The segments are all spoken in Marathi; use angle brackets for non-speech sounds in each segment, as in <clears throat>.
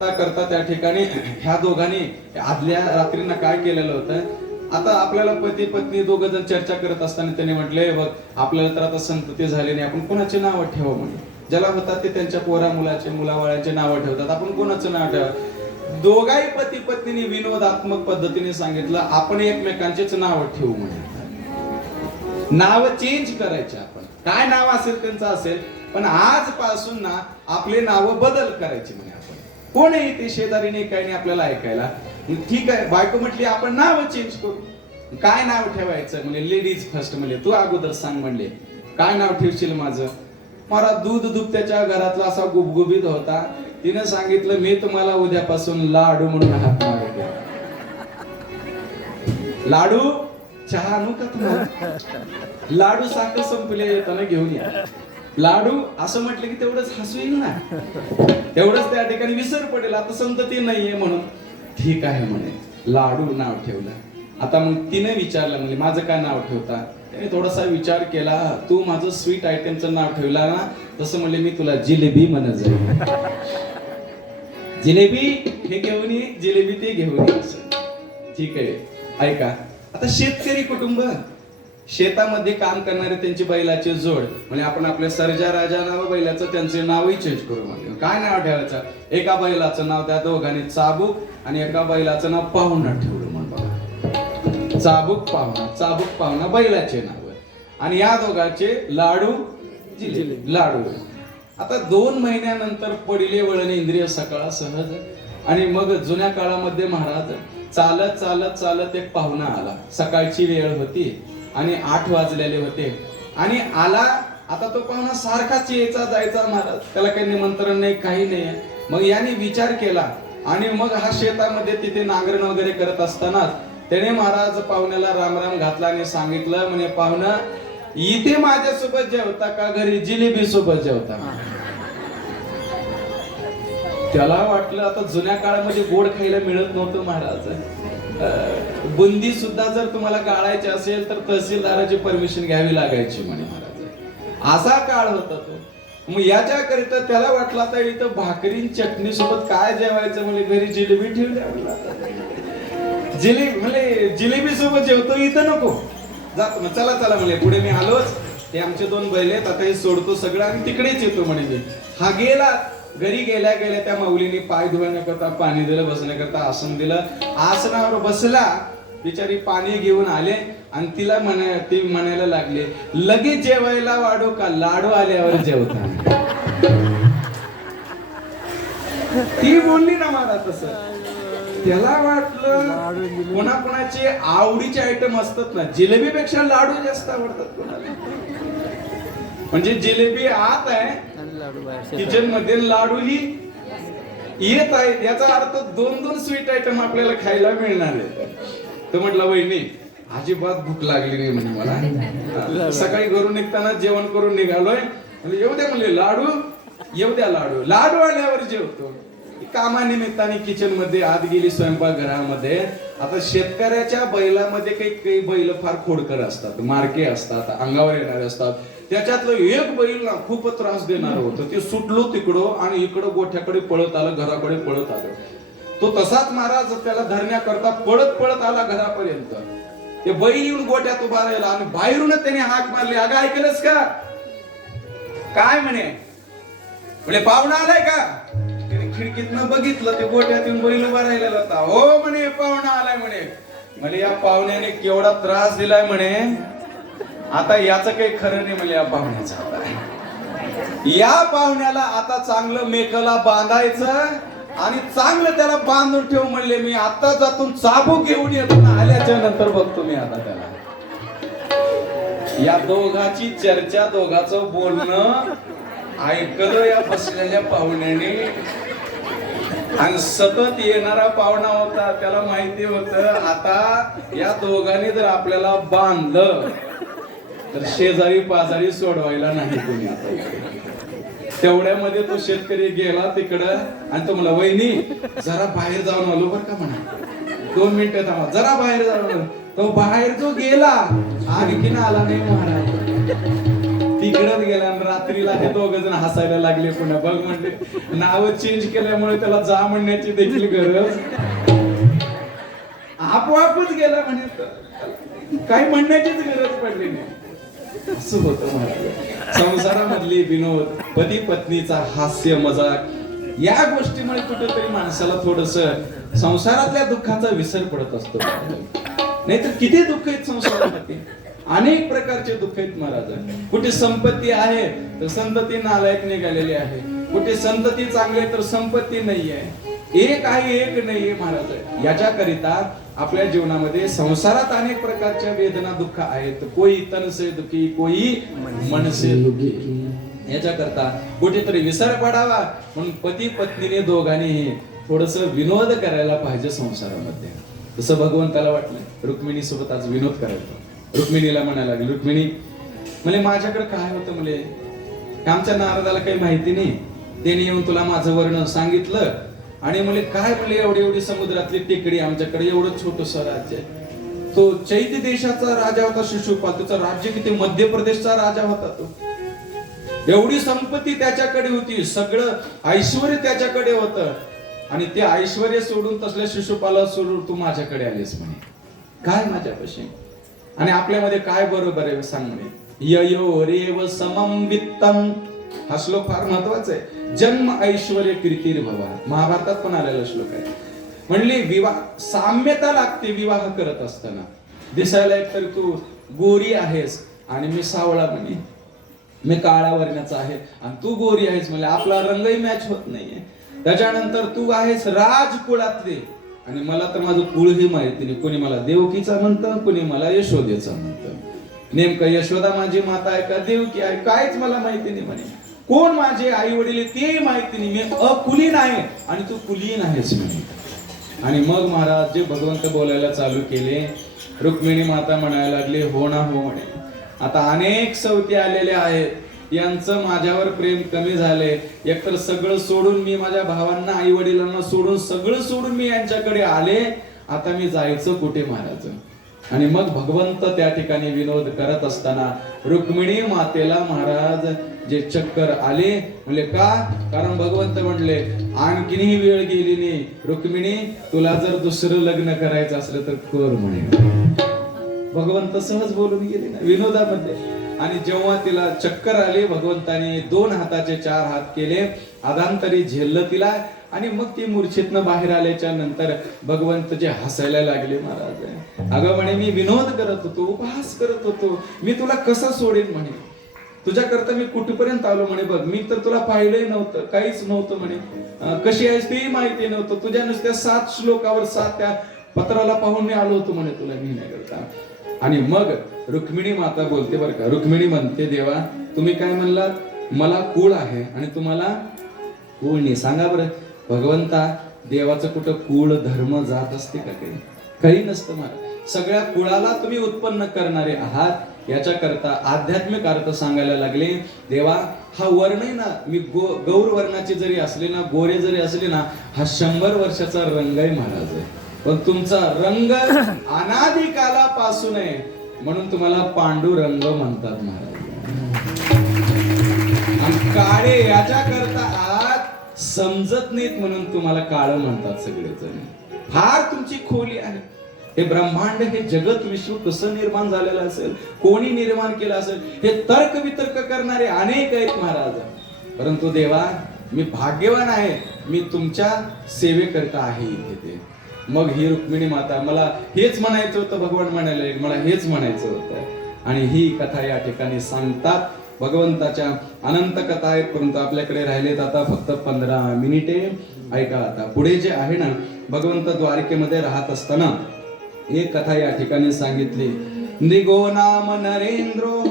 करता त्या ठिकाणी. ह्या दोघांनी आदल्या रात्रीनं काय केलेलं होतं? आता आपल्याला पती पत्नी दोघं जण चर्चा करत असताना त्यांनी म्हटले बघ आपल्याला तर आता संतती झाली नाही आपण कोणाचे नाव ठेवा म्हणून? ज्याला होतात ते त्यांच्या पोरा मुलाचे मुलावाळ्याचे नाव ठेवतात आपण कोणाचं नाव ठेवा? दोघाही पती पत्नीने विनोदात्मक पद्धतीने सांगितलं आपण एकमेकांचेच नाव ठेवू म्हणून. नाव चेंज करायचे आपण. काय नाव असेल त्यांचं असेल पण आजपासून ना आपले नाव बदल करायचे म्हणजे कोण आहे ते शेजारी नाही काही नाही आपल्याला ऐकायला? ठीक आहे बायको म्हटली आपण नाव चेंज करू. काय नाव ठेवायचं? म्हणजे लेडीज फर्स्ट म्हणजे तू अगोदर सांग म्हणले. काय नाव ठेवशील माझं? मला दूध दुभत्याच्या घरातला असा गुबगुबीत होता. तिनं सांगितलं मी तुम्हाला उद्यापासून लाडू म्हणून हात मारतो. लाडू? चहा आणू का तुम्हाला? लाडू साखर संपले येताना घेऊन या. लाडू असं म्हटलं की तेवढंच हसू येईल ना. तेवढंच त्या ठिकाणी विसर पडेल. आता संतती नाहीये म्हणून ठीक आहे म्हणे. लाडू नाव ठेवलं. आता मग तिने विचारलं म्हणजे माझं काय नाव ठेवता? त्याने थोडासा विचार केला. तू माझं स्वीट आयटमचं नाव ठेवला ना तसं म्हणले मी तुला जिलेबी म्हणत जाईल जिलेबी हे घेऊन ये जिलेबी ते घेऊन ये. ठीक आहे. ऐका. आता शेतकरी कुटुंब शेतामध्ये काम करणारे त्यांची बैलाचे जोड. म्हणजे आपण आपल्या सर्जा राजा नाव बैलाचं त्यांचे नावही चेंज करू म्हणजे काय नाव ठेवायचं? एका बैलाचं नाव त्या दोघांनी चाबूक आणि एका बैलाचं नाव पाहुणा ठेवलं म्हणतो चाबूक पाहुणा चाबूक पाहुणा बैलाचे नाव आणि या दोघांचे लाडू लाडू आता दोन महिन्यानंतर पडिले वळण इंद्रिय सकाळ सहज आणि मग जुन्या काळामध्ये महाराज चालत चालत चालत एक पाहुणा आला. सकाळची वेळ होती. आणि आठ वाजलेले होते. आणि आला आता तो पाहुणा सारखाच यायचा जायचा महाराज त्याला काही निमंत्रण नाही काही नाही. मग याने विचार केला. आणि मग हा शेतामध्ये तिथे नांगरण वगैरे करत असतानाच त्याने महाराज पाहुण्याला रामराम घातला आणि सांगितलं म्हणे पाहुणा इथे माझ्यासोबत जेवता का घरी? जिलेबी सोबत जेवता त्याला वाटलं आता जुन्या काळामध्ये गोड खायला मिळत नव्हतं महाराज. बुंदी सुद्धा जर तुम्हाला गाळायची असेल तर तहसीलदाराची परमिशन घ्यावी लागायची म्हणे महाराज. असा काळ होता तो. मग याच्याकरिता त्याला वाटला आता इथं भाकरी चटणी सोबत काय जेवायचं म्हणजे घरी जिलेबी ठेवली आता. जिलेबी म्हणजे जिलेबी सोबत जेवतो इथं नको. जात मग चला चला म्हणजे पुढे मी आलोच. ते आमचे दोन बैल आहेत आता हे सोडतो सगळं आणि तिकडेच येतो म्हणे हा गेला घरी गेल्या गेल्या त्या माऊलीने पाय धुण्याकरता पाणी दिलं बसण्याकरता आसन दिलं. आसनावर बसला बिचारी पाणी घेऊन आले आणि तिला म्हणा ती म्हणायला लागले लगेच जेवायला वाढू का? लाडू आल्यावर जेवता ती बोलली ना मला तसं. त्याला वाटलं कोणाकोणाचे आवडीचे आयटम असतात ना जिलेबीपेक्षा लाडू जास्त आवडतात कोणाला? म्हणजे जिलेबी आत आहे किचनमध्ये लाडू ही येत आहे याचा अर्थ दोन दोन स्वीट आयटम आपल्याला खायला मिळणार आहे. तर म्हटलं वहिनी अजिबात भूक लागली नाही म्हणे मला. सकाळी घरून निघताना जेवण करून निघालोय. येऊ द्या म्हणले लाडू येऊ द्या लाडू. लाडू आल्यावर जेवतो. कामानिमित्ताने किचनमध्ये आत गेली स्वयंपाकघरामध्ये. आता शेतकऱ्याच्या बैलामध्ये काही काही बैल फार खोडकर असतात मार्के असतात अंगावर येणारे असतात. त्याच्यातलं एक बैल ना खूप त्रास देणार होतं. ते सुटलो तिकडं आणि इकडं गोठ्याकडे पळत आलं घराकडे पळत आलं. तो तसाच महाराज त्याला धरण्याकरता पळत पळत आला घरापर्यंत. ते बैल येऊन गोठ्यात उभा राहिला आणि बाहेरून त्याने हाक मारली. अगं ऐकलंस का? काय म्हणे? म्हणजे पाहुणा आलाय का? त्याने खिडकीतनं बघितलं ते गोठ्यातून बैल उभा राहिलेला होता. हो म्हणे पाहुणा आलाय म्हणे. म्हणे या पाहुण्याने केवढा त्रास दिलाय म्हणे. आता याचं काही खरं नाही म्हणजे या पाहुण्याचं आता. या पाहुण्याला आता चांगलं मेकला बांधायचं आणि चांगलं त्याला बांधून ठेव म्हणले मी आता जातून चाबूक घेऊन येतो ना आल्याच्यानंतर बघतो मी आता त्याला या दोघाची चर्चा दोघाचं बोलणं ऐकलं या बसलेल्या पाहुण्याने आणि सतत येणारा पाहुणा होता त्याला माहिती होत आता या दोघांनी जर आपल्याला बांधलं तर शेजारी पाजारी सोडवायला नाही कोणी आता तेवढ्यामध्ये तो शेतकरी गेला तिकडं आणि तो मला वहिनी जरा बाहेर जाऊन आलो बरं का म्हणा. दोन मिनिटं थांबा जरा बाहेर जाऊन आलो. तो बाहेर जो गेला आणखीन आला नाही महाराज. तिकडच गेला आणि रात्रीला ते दोघ जण हसायला लागले पुन्हा. बघ म्हणले नाव चेंज केल्यामुळे त्याला जा म्हणण्याची देखील गरज. आपोआपच गेला म्हणे. काही म्हणण्याचीच गरज पडली नाही. असं होतं संसारामधली विनोद पती पत्नीचा हास्य मजाक या गोष्टीमुळे कुठेतरी माणसाला थोडस संसारातल्या दुःखाचा विसर पडत असतो. नाहीतर किती दुःख आहेत संसारामध्ये? अनेक प्रकारचे दुःख आहेत महाराज कुठे संपत्ती आहे तर संतती नालायक निघालेली आहे. कुठे संतती चांगली आहे तर संपत्ती नाही आहे एक आहे एक नाहीये महाराज याच्याकरिता आपल्या जीवनामध्ये संसारात अनेक प्रकारच्या वेदना दुःख आहेत. कोई तनसे दुखी कोई मनसे दुखी. याच्या करता कुठेतरी विसर पडावा. म्हणून पती पत्नीने दोघांनीही थोडस विनोद करायला पाहिजे संसारामध्ये. तसं भगवंताला वाटलं रुक्मिणी सोबत आज विनोद करायचा. रुक्मिणीला म्हणायला लागली रुक्मिणी म्हणजे माझ्याकडे काय होतं म्हणजे आमच्या नारदाला काही माहिती नाही? त्याने येऊन तुला माझं वर्णन सांगितलं. आणि म्हणले काय म्हणले एवढी एवढी समुद्रातली टेकडी आमच्याकडे एवढं छोटस राज्य आहे. तो चैत्य देशाचा राजा होता शिशुपाल. त्याचं राज्य किती? मध्य प्रदेशचा राजा होता तो. एवढी संपत्ती त्याच्याकडे होती सगळं ऐश्वर त्याच्याकडे होतं. आणि ते ऐश्वर सोडून तसल्या शिशुपाला सोडून तू माझ्याकडे आलीस म्हणे. काय माझ्यापाशी? आणि आपल्यामध्ये काय बरोबर आहे सांग म्हणे? ययो रेव समम वित्तम. हा श्लोक फार महत्त्वाचा आहे. जन्म ऐश्वर कीर्तीर भवा. महाभारतात पण आलेला श्लोक आहे. म्हणली विवाह साम्यता लागते विवाह करत असताना. दिसायला एक तर तू गोरी आहेस आणि मी सावळा म्हणे. मी काळा वर्णाचा आहे आणि तू गोरी आहेस म्हणजे आपला रंगही मॅच होत नाहीये. त्याच्यानंतर तू आहेस राजकुळातले. आणि मला तर माझं कुळही माहिती नाही. कोणी मला देवकीचा म्हणतं कोणी मला यशोदेचा म्हणतं. नेमकं यशोदा माझी माता आहे का देवकी आहे? काहीच मला माहिती नाही म्हणे. कोण माझे आई वडील तेही माहिती नाही. मी अकुलीन आहे आणि तू कुलीन आहेस म्हणे. आणि मग महाराज जे भगवंत बोलायला चालू केले रुक्मिणी माता म्हणायला लागली हो ना हो म्हणे. आता अनेक सवती आलेले आहेत. यांचं माझ्यावर प्रेम कमी झाले. एकतर सगळं सोडून मी माझ्या भावांना आई वडिलांना सोडून सगळं सोडून मी यांच्याकडे आले. आता मी जायचं कुठे महाराज? आणि मग भगवंत त्या ठिकाणी विनोद करत असताना रुक्मिणी मातेला महाराज जे चक्कर आले म्हणले का? कारण भगवंत म्हणले आणखीनही वेळ गेली नाही. रुक्मिणी तुला जर दुसरं लग्न करायचं असलं तर कर म्हणे. भगवंत सहज बोलून गेले ना विनोदामध्ये. आणि जेव्हा तिला चक्कर आली भगवंताने दोन हाताचे चार हात केले. आदांतरी झेललं तिला आणि मग ती मूर्छेतनं बाहेर आल्याच्यानंतर भगवंत जे हसायला लागले महाराज अगं म्हणे मी विनोद करत होतो उपहास करत होतो. मी तुला कसं सोडेन म्हणे? तुझ्याकरता मी कुठपर्यंत आलो म्हणे बघ. मी तर तुला पाहिलंही नव्हतं काहीच नव्हतं म्हणे. कशी आहेस तेही माहिती नव्हतं. तुझ्या नुसत्या सात श्लोकावर सात त्या पत्राला पाहून मी आलो होतो म्हणे तुला घेण्याकरता आणि मग रुक्मिणी माता बोलते बरं का. रुक्मिणी म्हणते देवा तुम्ही काय म्हणलात? मला कुळ आहे आणि तुम्हाला कुळ नाही. सांगा बरं भगवंता देवाचं कुठं कुळ धर्म जात असते का काही? काही नसतं मला सगळ्या कुळाला तुम्ही उत्पन्न करणारे आहात. याच्या करता आध्यात्मिक अर्थ सांगायला लागले. देवा हा वर्ण आहे ना मी गो गौर वर्णाचे जरी असले ना गोरे जरी असले ना हा शंभर वर्षाचा रंग आहे महाराज. आहे पण तुमचा रंग <coughs> अनादी कालापासून आहे. म्हणून तुम्हाला पांडुरंग म्हणतात महाराज. काळे याच्या करता आज समजत नाहीत म्हणून तुम्हाला काळ म्हणतात सगळेजण. फार तुमची खोली आहे. हे ब्रह्मांड हे जगत विश्व कसं निर्माण झालेलं असेल? कोणी निर्माण केलं असेल? हे तर्क वितर्क करणारे अनेक आहेत महाराज. परंतु देवा मी भाग्यवान आहे. मी तुमच्या सेवेकरता आहे इथे ते. मग ही रुक्मिणी माता मला हेच म्हणायचं होतं भगवान म्हणाले मला हेच म्हणायचं होतं. आणि ही कथा या ठिकाणी सांगतात. भगवंताच्या अनंत कथा आहेत परंतु आपल्याकडे राहिलेत आता फक्त पंधरा मिनिटे. ऐका आता पुढे जे आहे ना भगवंत द्वारकेमध्ये राहत असताना एक कथा या ठिकाणी सांगितली. निगो नाम नरेंद्रो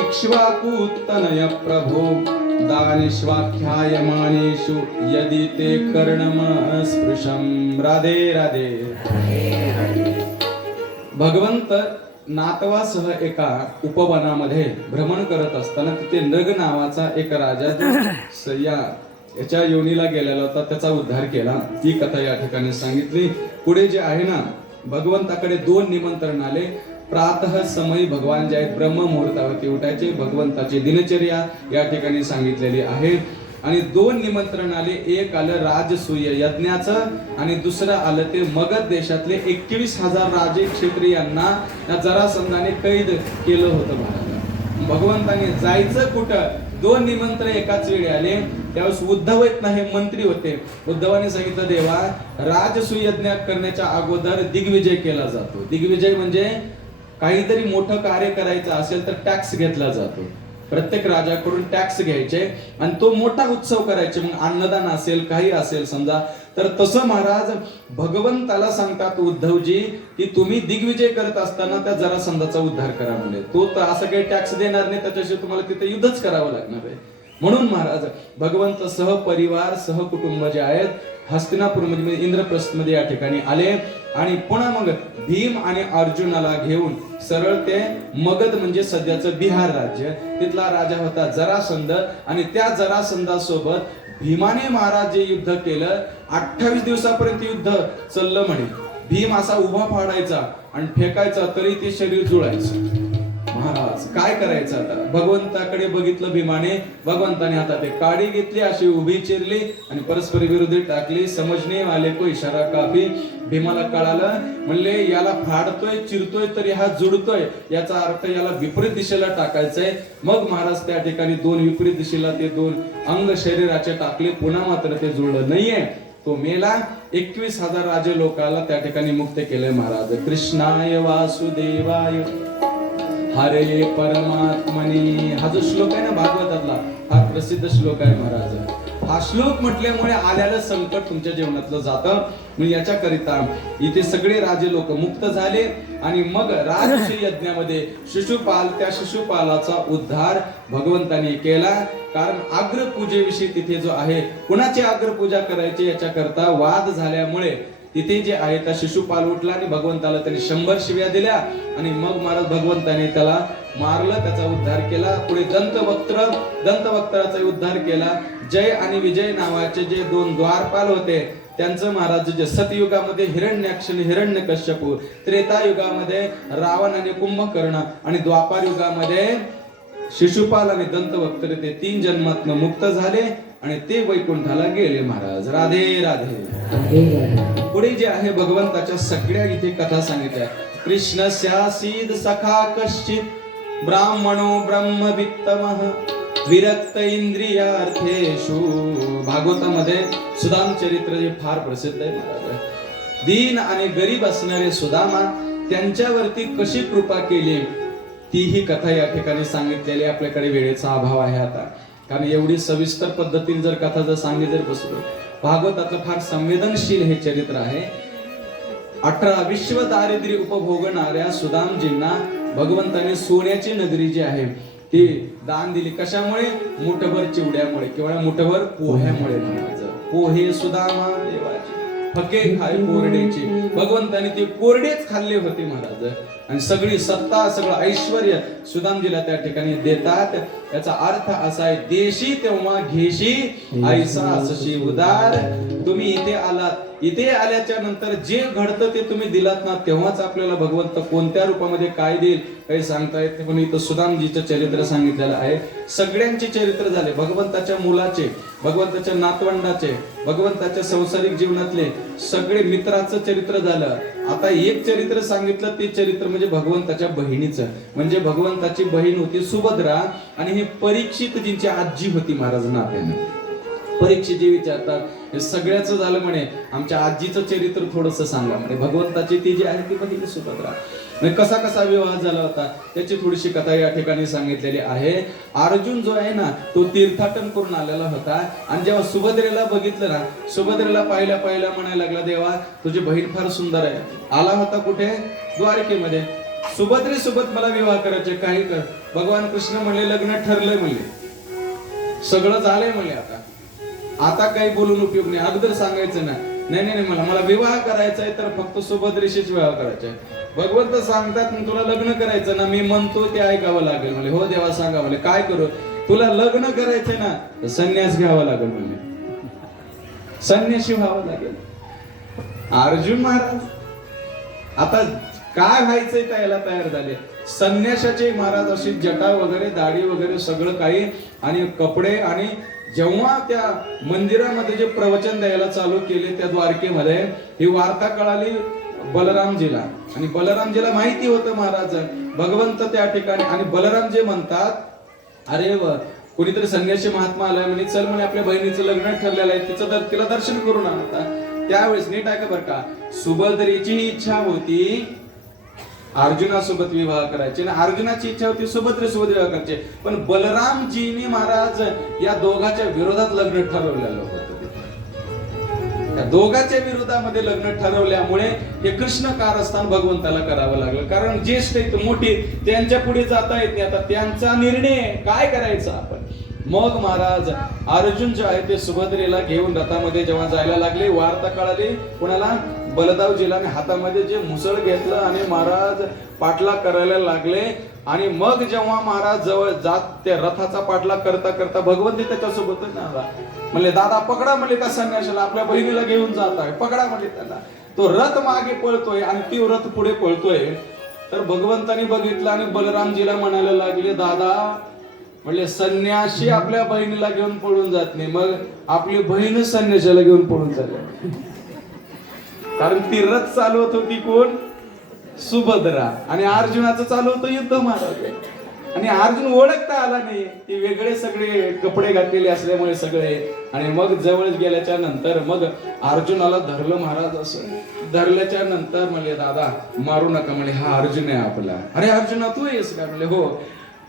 इक्ष्वाकुत्तनय प्रभो दानिष्वाख्यायमानेषु यदि ते कर्णम स्पृशम राधे राधे। भगवंत नातवासह एका उपवनामध्ये भ्रमण करत असताना तिथे नग नावाचा एक राजा सय्या याच्या योनीला गेलेला होता त्याचा उद्धार केला. ही कथा या ठिकाणी सांगितली. पुढे जे आहे ना भगवंताकडे दोन निमंत्रण आले. प्रातः समय भगवान जे आहेत ब्रह्म मुहूर्तावरती उठायचे भगवंताची दिनचर्या या ठिकाणी सांगितलेली आहे. आणि दोन निमंत्रण आले. एक आलं राजसूय यज्ञाचं आणि दुसरं आलं ते मगध देशातले एकवीस हजार राजे क्षेत्रियांना या जरासंधाने कैद केलं होतं महाराज भगवंताने जायचं कुठं? दोन निमंत्रण एकाच वेळी आले. त्यावेळेस उद्धव येत नाही मंत्री होते. उद्धवाने सांगितलं देवा राजसुयज्ञ करण्याच्या अगोदर दिग्विजय केला जातो. दिग्विजय म्हणजे काहीतरी मोठं कार्य करायचं असेल तर टॅक्स घेतला जातो. प्रत्येक राजाकडून टॅक्स घ्यायचे आणि तो मोठा उत्सव करायचे. मग अन्नदान असेल काही असेल समजा तर तसं महाराज भगवंताला सांगतात उद्धवजी की तुम्ही दिग्विजय करत असताना त्या जरासंधाचा उद्धार करा म्हणजे तो तर असं काही टॅक्स देणार नाही त्याच्याशी तुम्हाला तिथे युद्धच करावं लागणार आहे. म्हणून महाराज भगवंत सहपरिवार सहकुटुंब जे आहेत हस्तिनापूरमध्ये म्हणजे इंद्रप्रस्थमध्ये या ठिकाणी आले आणि पुन्हा मग भीम आणि अर्जुनाला घेऊन सरळ ते मगध म्हणजे सध्याचं बिहार राज्य तिथला राजा होता जरासंध आणि त्या जरासंधासोबत भीमाने महाराज जे युद्ध केलं अठ्ठावीस दिवसापर्यंत युद्ध चाललं म्हणे. भीम असा उभा फाडायचा आणि फेकायचा तरी ते शरीर जुळायचं. काय करायचं आता? भगवंताकडे बघितलं भीमाने भगवंताने आता ते काडी घेतली अशी उभी चिरली आणि परस्पर विरोधी टाकली समजणे आले को इशारा काफी. भीमाला कळालं म्हणले याला फाडतोय चिरतोय तरी हा जुडतोय. याचा अर्थ याला विपरीत दिशेला टाकायचंय. मग महाराज त्या ठिकाणी दोन विपरीत दिशेला ते दोन अंग शरीराचे टाकले पुन्हा मात्र ते जुळलं नाहीये. तो मेला एकवीस हजार राजे लोकाला त्या ठिकाणी मुक्त केलंय महाराज. कृष्णाय वासुदेवाय. हरे परमात्मने. हा जो श्लोक आहे ना भागवतातला हा प्रसिद्ध श्लोक आहे महाराज. हा श्लोक म्हटल्यामुळे आलेलं संकट तुमच्या जीवनातलं जातं. मी याच्याकरिता इथे सगळे राजे लोक मुक्त झाले आणि मग राजश्री <laughs> यज्ञामध्ये शिशुपाल त्या शिशुपालाचा उद्धार भगवंताने केला. कारण अग्रपूजेविषयी तिथे जो आहे कुणाची अग्रपूजा करायची याच्याकरता वाद झाल्यामुळे तिथे जे आहे त्या शिशुपाल उठला आणि भगवंताला त्यांनी शंभर शिव्या दिल्या आणि मग महाराज भगवंताने त्याला मारलं त्याचा उद्धार केला. पुढे दंतवक्त्र दंतवक्त्राचा उद्धार केला. जय आणि विजय नावाचे जे दोन द्वारपाल होते त्यांचं महाराज जे सतयुगामध्ये हिरण्याक्ष हिरण्य कश्यपू त्रेतायुगामध्ये रावण आणि कुंभकर्ण आणि द्वापार युगामध्ये शिशुपाल आणि दंतवक्त्र ते तीन जन्मातनं मुक्त झाले. आणि ते वैकुंठाला गेले महाराज. राधे राधे. पुढे जे आहे भगवंताच्या सगळ्या इथे कथा सांगितल्या. कृष्ण सीद सखा कश्चित ब्राह्मणो ब्रह्म वित्तमः विरक्त इंद्रियार्थेषु. भागवतामध्ये सुदाम चरित्र जे फार प्रसिद्ध आहे महाराज. दीन आणि गरीब असणारे सुदामा त्यांच्यावरती कशी कृपा केली? तीही कथा या ठिकाणी सांगितलेली. आपल्याकडे वेळेचा अभाव आहे आता. कारण एवढी सविस्तर पद्धतीने जर कथा जर सांगितली बसलो. भागवतातलं फार संवेदनशील हे चरित्र आहे. अठरा विश्व दारिद्र्य उपभोगणाऱ्या सुदामजींना भगवंताने सोन्याची नगरी जी आहे ती दान दिली. कशामुळे? मुठभर चिवड्यामुळे किंवा मुठभर पोह्यामुळे म्हणायचं. पोहे सुदामा देवाची. फके खाय कोरडेचे. भगवंताने ते कोरडेच खाल्ले होते महाराज. आणि सगळी सत्ता सगळं ऐश्वर सुदामजीला त्या ठिकाणी देतात. याचा अर्थ असा आहे देशी तेव्हा घेशी ऐसा असशी उदार तुम्ही इथे आलात. इथे आल्याच्यानंतर जे घडतं ते तुम्ही दिलात ना तेव्हाच आपल्याला भगवंत कोणत्या रूपामध्ये काय देईल काही सांगता येत नाही. पण इथं सुदामजीचं चरित्र सांगितलेलं आहे. सगळ्यांचे चरित्र झाले. भगवंताच्या मुलाचे भगवंताच्या नातवंडाचे भगवंताच्या संसारिक जीवनातले सगळे मित्राचं चरित्र झालं. आता एक चरित्र सांगितलं ते चरित्र म्हणजे भगवंताच्या बहिणीचं. म्हणजे भगवंताची बहीण होती सुभद्रा आणि हे परीक्षित जिंची आजी होती महाराज नात्याने परीक्षित जे विचारतात हे सगळ्याचं झालं म्हणे. आमच्या आजीचं चरित्र थोडस सांगा म्हणे. भगवंताची ती जी आहे ती बहिणी सुभद्रा म्हणजे कसा कसा विवाह झाला होता त्याची थोडीशी कथा या ठिकाणी सांगितलेली आहे. अर्जुन जो आहे ना तो तीर्थाटन करून आलेला होता. आणि जेव्हा सुभद्रेला बघितलं ना सुभद्रेला पाहिल्या पाहिल्या म्हणायला लागला देवा तुझी बहीण फार सुंदर आहे. आला होता कुठे? द्वारकेमध्ये. सुभद्रे सोबत मला विवाह करायचे काही कर. भगवान कृष्ण म्हणले लग्न ठरलंय म्हणले. सगळं झालंय म्हणले आता. आता काही बोलून उपयोग नाही. अगोदर सांगायचं ना. नाही नाही नाही, मला मला विवाह करायचा आहे तर फक्त सोबतरेशीच विवाह करायचा आहे. भगवंत सांगतात तुला लग्न करायचं ना मी म्हणतो ते ऐकावं लागेल. म्हणजे हो देवा सांगा. म्हणजे काय करू? तुला लग्न करायचंय ना तर संन्यास घ्यावा लागेल. म्हणजे संन्यासी व्हावं लागेल. अर्जुन महाराज आता काय व्हायचंय त्याला तयार झाले? संन्यासाचे महाराज अशी जटा वगैरे दाढी वगैरे सगळं काही आणि कपडे आणि जेव्हा त्या मंदिरामध्ये जे प्रवचन द्यायला चालू केले त्या द्वारकेमध्ये ही वार्ता कळाली बलरामजीला. आणि बलरामजीला माहिती होतं महाराज भगवंत त्या ठिकाणी आणि बलरामजी म्हणतात अरे व कोणीतरी संन्यासी महात्मा आलाय म्हणे चल म्हणे आपल्या बहिणीचं लग्न ठरलेलं आहे तिचं दर तिला दर्शन करून आणता त्यावेळेस नीट आहे का बरं का सुभद्रेची ही इच्छा होती अर्जुनासोबत विवाह करायचे आणि अर्जुनाची इच्छा होती सुभद्रेसोबत विवाह करायचे. पण बलरामजीनी महाराज या दोघाच्या विरोधात लग्न ठरवलेलं होतं त्या दोघाच्या विरोधामध्ये लग्न ठरवल्यामुळे हे कृष्ण कारस्थान भगवंताला करावं लागलं. कारण ज्येष्ठ आहेत मोठी त्यांच्या पुढे जाता येत नाही. आता त्यांचा निर्णय काय करायचा आपण? मग महाराज अर्जुन जे आहे ते सुभद्रेला घेऊन रथामध्ये जेव्हा जायला लागले वार्ता कळाली कोणाला? बलदाव जिलाने हातामध्ये जे मुसळ घेतलं आणि महाराज पाठला करायला लागले. आणि मग जेव्हा महाराज जवळ जात त्या रथाचा पाठला करता करता भगवंती त्याच्यासोबतच आला. म्हणले दादा पकडा म्हणले त्या संन्याशाला आपल्या बहिणीला घेऊन जात आहे. पकडा म्हणले त्याला तो रथ मागे पळतोय आणि ती रथ पुढे पळतोय. तर भगवंतानी बघितलं आणि बलरामजीला म्हणायला लागले दादा म्हणजे संन्याशी आपल्या बहिणीला घेऊन पळून जात नाही. मग आपली बहीण संन्याशाला घेऊन पळून जाते. कारण ती रथ चालवत होती कोण? सुभद्रा. आणि अर्जुनाचं चालू होतं युद्ध महाराज. आणि अर्जुन ओळखता आला नाही. ते वेगळे सगळे कपडे घातलेले असल्यामुळे सगळे. आणि मग जवळ गेल्याच्यानंतर मग अर्जुनाला धरलं महाराज असं. धरल्याच्या नंतर म्हणले दादा मारू नका. म्हणे हा अर्जुन आहे आपला. अरे अर्जुना तू येस का? म्हणले हो.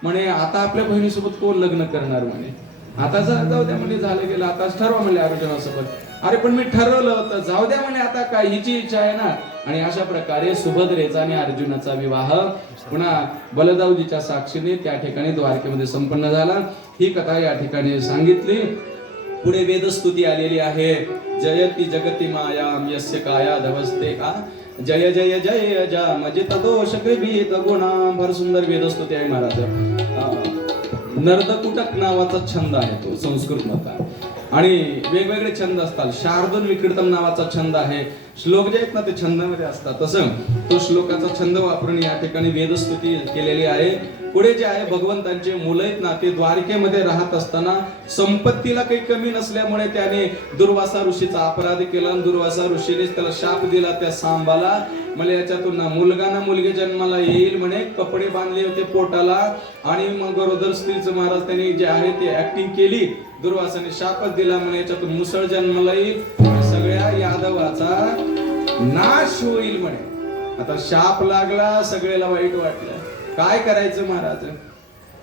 म्हणे आता आपल्या बहिणीसोबत कोण लग्न करणार? म्हणे. आता जाऊ द्या. म्हणजे झालं गेलं आता ठरवा. म्हणले अर्जुनासोबत. अरे पण मी ठरवलं होतं. जाऊ द्या म्हणे आता काय हिची इच्छा आहे ना. आणि अशा प्रकारे सुभद्रेचा आणि अर्जुनाचा विवाह पुन्हा बलदावजीच्या साक्षीने त्या ठिकाणी द्वारकेमध्ये संपन्न झाला. ही कथा या ठिकाणी सांगितली. पुढे वेदस्तुती आलेली आहे. जयती जगती मायाम यस्य काया धवस्ते का? जय जय जय जाम जित दोष कृभीत गुणा. भर सुंदर वेदस्तुती आहे महाराज. अं, नर्दकुटक नावाचा छंद आहे तो संस्कृत मधला आणि वेगवेगळे छंद असतात. शार्दूल विक्रीतम नावाचा छंद आहे. श्लोक जे आहेत ना ते छंदामध्ये असतात. तसं तो श्लोकाचा छंद वापरून या ठिकाणी वेदस्तुती केलेली आहे. पुढे जे आहे भगवंतांचे मुलं आहेत ना ते द्वारकेमध्ये राहत असताना संपत्तीला काही कमी नसल्यामुळे त्याने दुर्वासा ऋषीचा अपराध केला आणि दुर्वासा ऋषीने त्याला शाप दिला त्या सांबाला. म्हणजे याच्यातून ना मुलगा ना मुलगी जन्माला येईल म्हणे. कपडे बांधले होते पोटाला आणि मग गरोदर स्त्रीचं महाराज त्यांनी जे आहे ते ऍक्टिंग केली. दुर्वासाने शापच दिला म्हणे. याच्यातून मुसळ जन्माला येईल. सगळ्या यादवाचा नाश होईल म्हणे. आता शाप लागला सगळ्याला वाईट वाटलं. काय करायचं महाराज?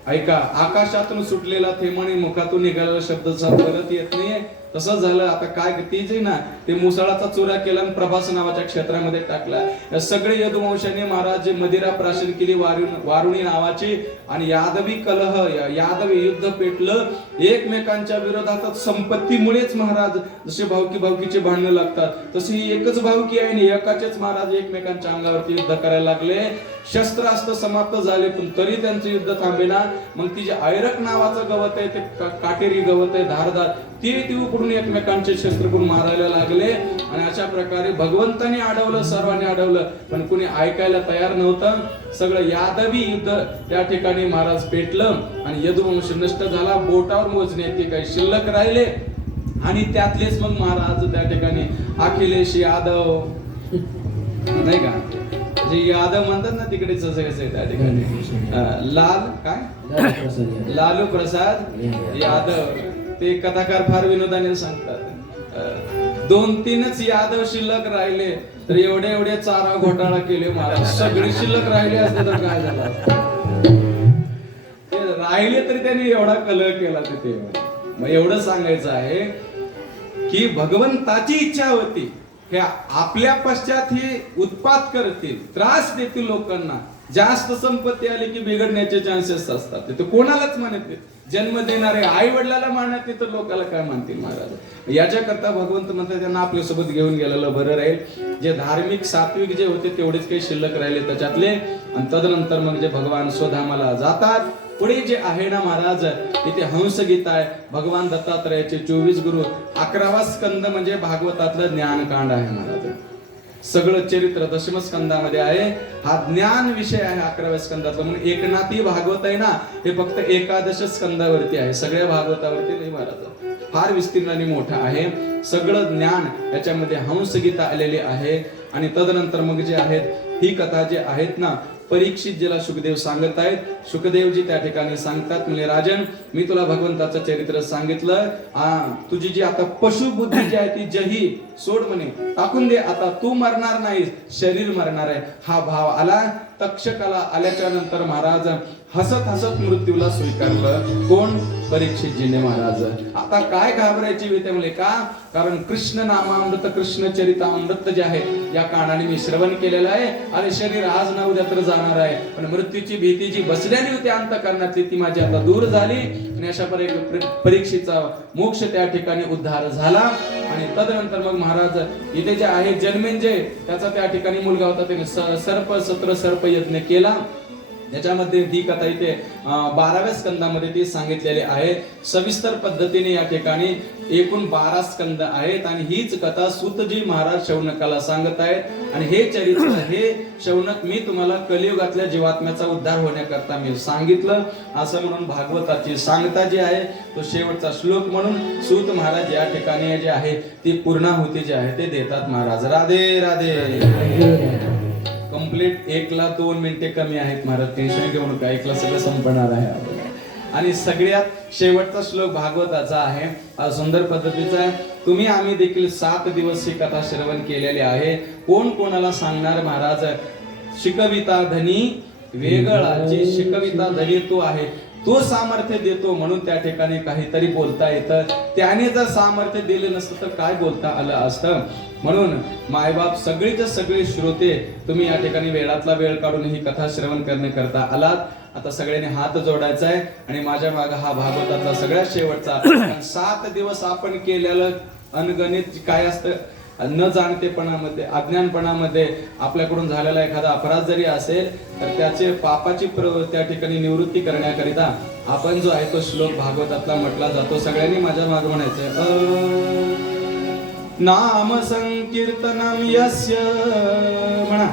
ऐका आकाशातून सुटलेला थेमाने मुखातून निघालेला शब्द परत येत नाहीये. तसंच झालं आता काय ते जे ना ते मुसळाचा चुरा केला आणि प्रभास नावाच्या क्षेत्रामध्ये टाकला. या सगळे यदुवंशाने महाराज मदिरा प्राशन केली वारुण वारुणी नावाची. आणि यादवी कलह यादवी युद्ध पेटलं. एकमेकांच्या विरोधात संपत्तीमुळेच महाराज जसे भावकी भावकीचे भांडणं लागतात तशी ही एकच भावकी आहे आणि एकाचेच महाराज एकमेकांच्या अंगावरती युद्ध करायला लागले. शस्त्रास्त्र समाप्त झाले पण तरी त्यांचं युद्ध थांबेना. मग ती जे ऐरक नावाचं गवत आहे ते काटेरी गवत आहे धारदार. ते उकडून एकमेकांचे शस्त्र करून मारायला लागले. आणि अशा प्रकारे भगवंताने अडवलं सर्वांनी अडवलं. पण कुणी ऐकायला तयार नव्हतं. सगळं यादवी युद्ध त्या ठिकाणी महाराज पेटलं आणि यदुवंश नष्ट झाला. बोटावर मोजणे ते काही शिल्लक राहिले. आणि त्यातलेच मग महाराज त्या ठिकाणी अखिलेश यादव. नाही का? जे यादव म्हणतात ना तिकडे त्या ठिकाणी. लाल काय? लालू प्रसाद यादव. ते कथाकार फार विनोदाने सांगतात. दोन तीनच यादव शिल्लक राहिले तर एवढे एवढे चारा घोटाळा केले महाराज सगळे शिल्लक राहिले असते तर काय झालं? राहिले तरी त्यांनी एवढा कलह केला तिथे. मग एवढं सांगायचं आहे की भगवंताची इच्छा होती. हे आपल्या पश्चात हे उत्पात करतील त्रास देतील लोकांना. जास्त संपत्ती आली की बिघडण्याचे चान्सेस असतात. ते कोणालाच म्हणत नाही जन्म देणारे आई वडिलाला मानत नाही तर लोकाला काय मानतील महाराज? याच्याकरता भगवंत म्हणतात त्यांना आपल्यासोबत घेऊन गेलेलं बरं राहील. जे धार्मिक सात्विक जे होते तेवढेच काही शिल्लक राहिले त्याच्यातले. आणि तदनंतर मग जे भगवान स्वधामाला जातात पुढे जे आहे ना महाराज इथे हंस गीता आहे भगवान दत्तात्रयाचे चोवीस गुरु अकरावा स्कंद म्हणजे भागवतातलं ज्ञानकांड आहे महाराज. सगळं चरित्र दशमस्कंदामध्ये आहे. हा ज्ञान विषय आहे अकराव्या स्कंदाचा म्हणून एकनाथी भागवत आहे ना हे फक्त एकादश स्कंदावरती आहे. सगळ्या भागवतावरती नाही महाराज फार विस्तीर्ण आणि मोठा आहे. सगळं ज्ञान याच्यामध्ये हंसगीता आलेली आहे. आणि तदनंतर मग जे आहेत ही कथा जे आहेत ना परीक्षित जिला सुखदेव सांगत आहेत. सुखदेवजी त्या ठिकाणी सांगतात म्हणजे राजन मी तुला भगवंताचं चरित्र सांगितलं. हा तुझी जी आता पशु बुद्धी जी आहे ती जही सोड म्हणे. टाकून दे आता तू मरणार नाहीस शरीर मरणार आहे. हा भाव आला. तक्षकाला आल्याच्यानंतर महाराज हसत हसत मृत्यूला स्वीकारलं. कोण? परीक्षितजीने महाराज आता काय घाबरायची भीती का? कारण कृष्ण नामामृत कृष्ण चरितामृत जे आहे या कानाने मी श्रवण केलेलं आहे आणि शरीर आज ना उद्या तर जाणार आहे. पण मृत्यूची भीती जी बसल्याने होती अंतकरणातली ती माझी आता दूर झाली आणि अशा परी- परीक्षेचा मोक्ष त्या ठिकाणी उद्धार झाला. आणि तदनंतर मग महाराज इथे जे आहे जन्मेंजय त्याचा त्या ठिकाणी मुलगा होता त्याने सर्प सत्र सर्प यज्ञ केला. याच्यामध्ये ती कथा इथे बाराव्या स्कंदामध्ये ती सांगितलेली आहे. सविस्तर पद्धतीने या ठिकाणी एकूण बारा स्कंद आहेत आणि हीच कथा सुतजी महाराज शौनकाला सांगत आहेत. आणि हे चरित्र हे शौनक मी तुम्हाला कलियुगातल्या जीवात्म्याचा उद्धार होण्याकरता मी सांगितलं. असं म्हणून भागवताची सांगता जी आहे तो शेवटचा श्लोक म्हणून सूत महाराज या ठिकाणी जे आहे ती पूर्णाहुती जी आहे ते देतात महाराज. राधे राधे. कंप्लीट एकला दोन मिनिटे कमी आहेत महाराज. टेन्शन घेऊ नका. एकला सगळं संपणार आहे. आपल्याला. आणि सगळ्यात शेवटचा श्लोक भागवताचा आहे. सुंदर पद्धतीचा आहे. तुम्ही आम्ही देखील सात दिवस ही कथा श्रवण केलेली आहे. कोण कोणाला सांगणार महाराज? शिकविता धनी वेगळाची शिकविता धनी तो आहे. तो सामर्थ्य देतो म्हणून त्या ठिकाणी काहीतरी बोलता येतं. त्याने जर सामर्थ्य दिले नसतं तर काय बोलता आलं असतं? म्हणून मायबाप सगळीचे सगळे श्रोते तुम्ही या ठिकाणी वेळातला वेळ काढून ही कथा श्रवण करण्याकरता आलात. आता सगळ्यांनी हात जोडायचा आहे आणि माझ्या माग हा भागवतातला सगळ्यात शेवटचा. <clears throat> सात दिवस आपण केलेलं अनगणित काय असतं? न जाणतेपणामध्ये अज्ञानपणामध्ये आपल्याकडून झालेला एखादा अपराध जरी असेल तर त्याचे पापाची प्र- त्या ठिकाणी निवृत्ती करण्याकरिता आपण जो आहे तो श्लोक भागवतातला म्हटला जातो. सगळ्यांनी माझ्या मागे म्हणायचं नाम संकीर्तनम यस्य. म्हणा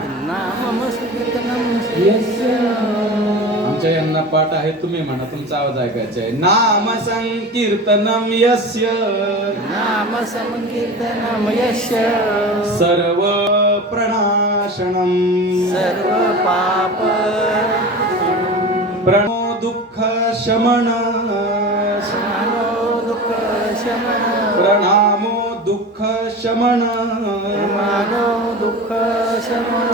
आमच्या यांना पाठ आहे तुम्ही म्हणा तुमचा आवाज ऐकायचा आहे. नाम संकीर्तनम यस्य. नाम संकीर्तनम यस्य. सर्व प्रणाशनम सर्व पाप प्रणो दुःख शमन मानो दुःख शमन प्रणामो दुःख शमन। मानो दुःख शमन।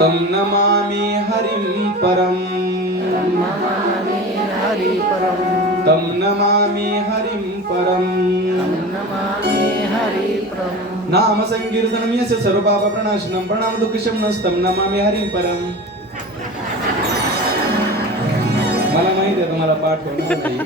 तं नमामि हरिं परम्। नमामि हरि परम। तं नमामि हरिं परम्। नमामि हरि परम। नाम संकीर्तनं यस्य सर्वपापप्रणाशनं प्रणाम दुःखशमनस्तं नमामि हरिं परम्। मला माहिती आहे तुम्हाला पाठ होणार नाही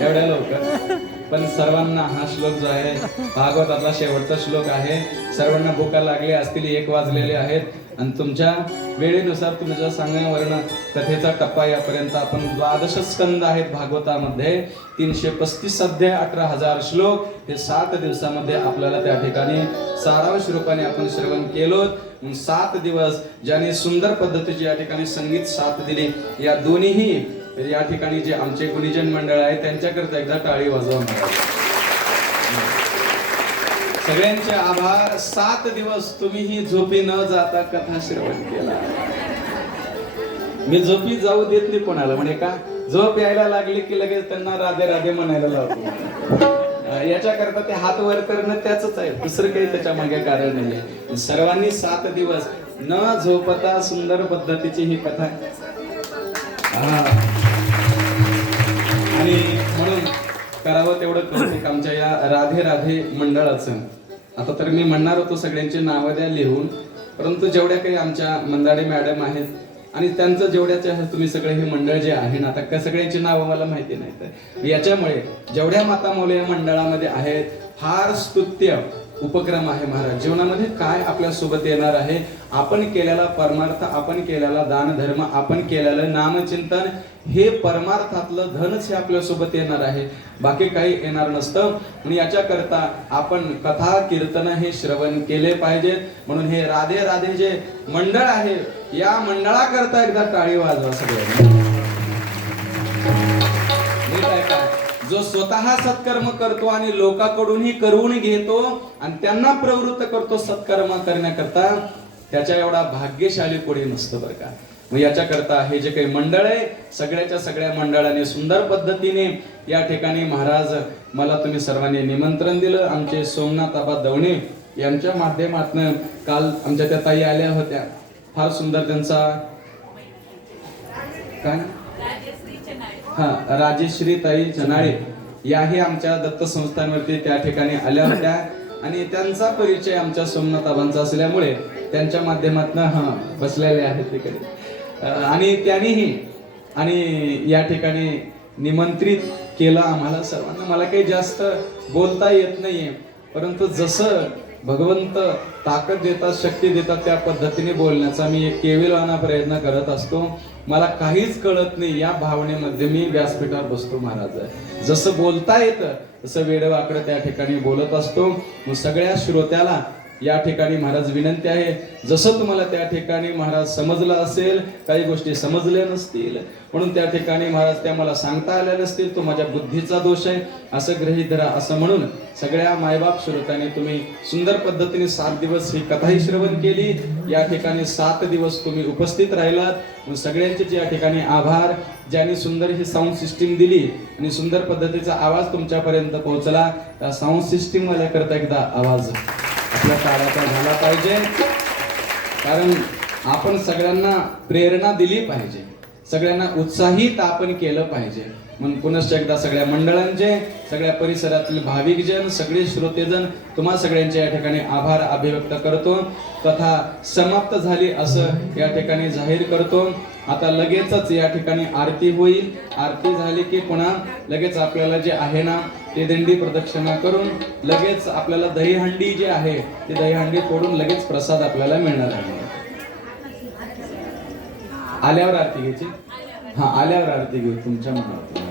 एवढ्या लवकर. पण सर्वांना हा श्लोक जो आहे भागवतातला शेवटचा श्लोक आहे. सर्वांना भूका लागली असतील एक वाजलेले आहेत. आणि तुमच्या वेळेनुसार तुमच्या सांगण्यावरनं कथेचा टप्पा यापर्यंत आपण द्वादश स्कंद आहेत भागवतामध्ये. तीनशे पस्तीस अध्याय अठरा हजार श्लोक. हे सात दिवसामध्ये आपल्याला त्या ठिकाणी सारांश रूपाने आपण श्रवण केलो. सात दिवस ज्याने सुंदर पद्धतीची या ठिकाणी संगीत साथ दिली. या दोन्हीही या ठिकाणी जे आमचे गुणीजन मंडळ आहे त्यांच्याकरता एकदा टाळी वाजवा सगळ्यांचे आभार. सात दिवस तुम्ही ही झोपी न जाता कथा श्रवण केला. मी झोपी जाऊ देत नाही कोणाला म्हणे का? झोप यायला लागली की लगेच त्यांना राधे राधे म्हणायला लावतो. याच्याकरता ते हात वर करणं त्याच आहे. दुसरं काही त्याच्यामागे कारण नाहीये. सर्वांनी सात दिवस न झोपता सुंदर पद्धतीची ही कथा. करावं तेवढं कौतुक आमच्या या राधे राधे मंडळाचं. आता तर मी म्हणणार होतो सगळ्यांची नावं द्या लिहून परंतु जेवढ्या काही आमच्या मंदाडे मॅडम आहेत आणि त्यांचं जेवढ्याचे आहे तुम्ही सगळे हे मंडळ जे आहे ना आता सगळ्यांची नावं मला माहिती नाही तर याच्यामुळे जेवढ्या माता मुले या मंडळामध्ये आहेत फार स्तुत्य उपक्रम आहे महाराज. जीवनामध्ये काय आपल्यासोबत येणार आहे? आपण केलेला परमार्थ आपण केलेला दान धर्म आपण केलेलं नामचिंतन हे परमार्थातलं धनच हे आपल्यासोबत येणार आहे. बाकी काही येणार नसतं. आणि याच्याकरता आपण कथा कीर्तन हे श्रवण केले पाहिजेत. म्हणून हे राधे राधे जे मंडळ आहे. या मंडळाकरता एकदा टाळी वाजवा सगळ्यांनी. जो स्वतः सत्कर्म करतो आणि लोकांकडूनही करून घेतो आणि त्यांना प्रवृत्त करतो सत्कर्म करण्याकरता त्याच्या एवढा भाग्यशाली कोणी नसतं बरं का. मग याच्याकरता हे जे काही मंडळ आहे सगळ्याच्या सगळ्या मंडळाने सुंदर पद्धतीने या ठिकाणी महाराज मला तुम्ही सर्वांनी निमंत्रण दिलं. आमचे सोमनाथ आबा दवणे यांच्या माध्यमातून काल आमच्या त्या ताई आल्या होत्या. फार सुंदर त्यांचा काय? हा राजेश्री ताई चनाळे याही आमच्या दत्त संस्थांवरती त्या ठिकाणी आल्या होत्या. आणि त्यांचा परिचय आमच्या सोमनाथाबांचा असल्यामुळे त्यांच्या माध्यमातून हा बसलेले आहेत तिकडे. आणि त्यांनीही आणि या ठिकाणी निमंत्रित केलं आम्हाला सर्वांना. मला काही जास्त बोलता येत नाहीये परंतु जसं भगवंत ताकद देतात शक्ती देतात त्या पद्धतीने बोलण्याचा मी एक केविलवाना प्रयत्न करत असतो. मला काहीच कळत नाही. या भावनेमध्ये मी व्यासपीठावर बसतो महाराज. जसं बोलता येतं तसं वेडवाकडं त्या ठिकाणी बोलत असतो. मग सगळ्या श्रोत्याला या ठिकाणी महाराज विनंती आहे. जसं तुम्हाला त्या ठिकाणी महाराज समजलं असेल काही गोष्टी समजल्या नसतील. म्हणून त्या ठिकाणी महाराज त्या मला सांगता आल्या नसतील तो माझ्या बुद्धीचा दोष आहे. असं गृहीत धरा असं म्हणून सगळ्या मायबाप श्रोत्याने तुम्ही सुंदर पद्धतीने सात दिवस ही कथाही श्रवण केली. या ठिकाणी सात दिवस तुम्ही उपस्थित राहिलात. सगळ्यांचे या ठिकाणी आभार ज्यांनी सुंदर ही साऊंड सिस्टीम दिली आणि सुंदर पद्धतीचा आवाज तुमच्यापर्यंत पोहोचला त्या साऊंड सिस्टीम वाल्याकरता एकदा आवाज आपल्या काळाचा झाला पाहिजे. कारण आपण सगळ्यांना प्रेरणा दिली पाहिजे. सगळ्यांना उत्साहित आपण केलं पाहिजे. म्हणून पुनश्च एकदा सगळ्या मंडळांचे सगळ्या परिसरातील भाविक जन सगळे श्रोतेजन तुम्हा सगळ्यांचे या ठिकाणी आभार अभिव्यक्त करतो. कथा समाप्त झाली असं या ठिकाणी जाहीर करतो. आता लगेचच या ठिकाणी आरती होईल. आरती झाली की पुन्हा लगेच आपल्याला जे आहे ना ते दिंडी प्रदक्षिणा करून लगेच आपल्याला दहीहंडी जी आहे ती दहीहंडी फोडून लगेच प्रसाद आपल्याला मिळणार आहे. आल्यावर आरती घ्यायची? हा आल्यावर आरती घेऊ तुमच्या मनात.